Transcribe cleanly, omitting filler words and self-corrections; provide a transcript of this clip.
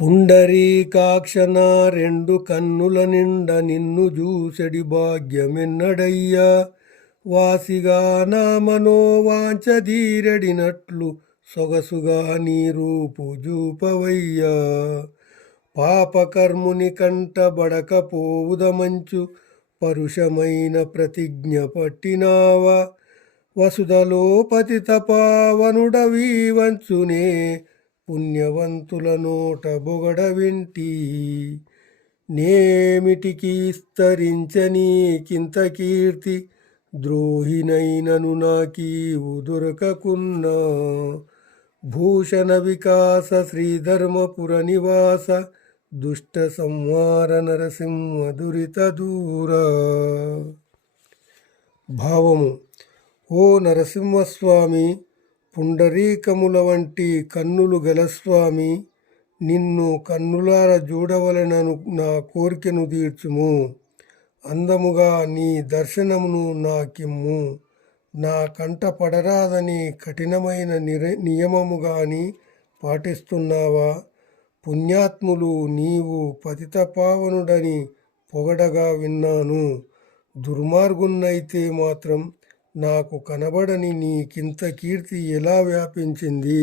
పుండరీకాక్షన రెండు కన్నుల నిండ నిన్ను జూసెడి భాగ్యమెన్నడయ్యా. వాసిగా నా మనోవాంఛదీరెడినట్లు సొగసుగా నీ రూపు జూపవయ్యా. పాపకర్ముని కంటబడకపోవుదమంచు పరుషమైన ప్రతిజ్ఞ పట్టినావా. వసుధలో పతిత పావనుడవీ వంచునే పుణ్యవంతుల నోట బొగడ వింటి. నేమిటికి స్తరించనీకింత కీర్తి, ద్రోహినైనను నాకీవు దొరకకున్నా. భూషణ వికాస శ్రీధర్మపుర నివాస, దుష్ట సంహార నరసింహ దురిత దూరా. భావము: ఓ నరసింహస్వామి, పుండరీకముల వంటి కన్నులు గలస్వామి, నిన్ను కన్నులార చూడవలెనను నా కోరికను తీర్చుము. అందముగా నీ దర్శనమును నాకిమ్ము. నా కంట పడరాదని కఠినమైన నియమము గాని పాటిస్తున్నావా. పుణ్యాత్ములు నీవు పతిత పావనుడని పొగడగా విన్నాను. దుర్మార్గున్నైతే మాత్రం నాకు కనబడని నీకింత కీర్తి ఎలా వ్యాపించింది?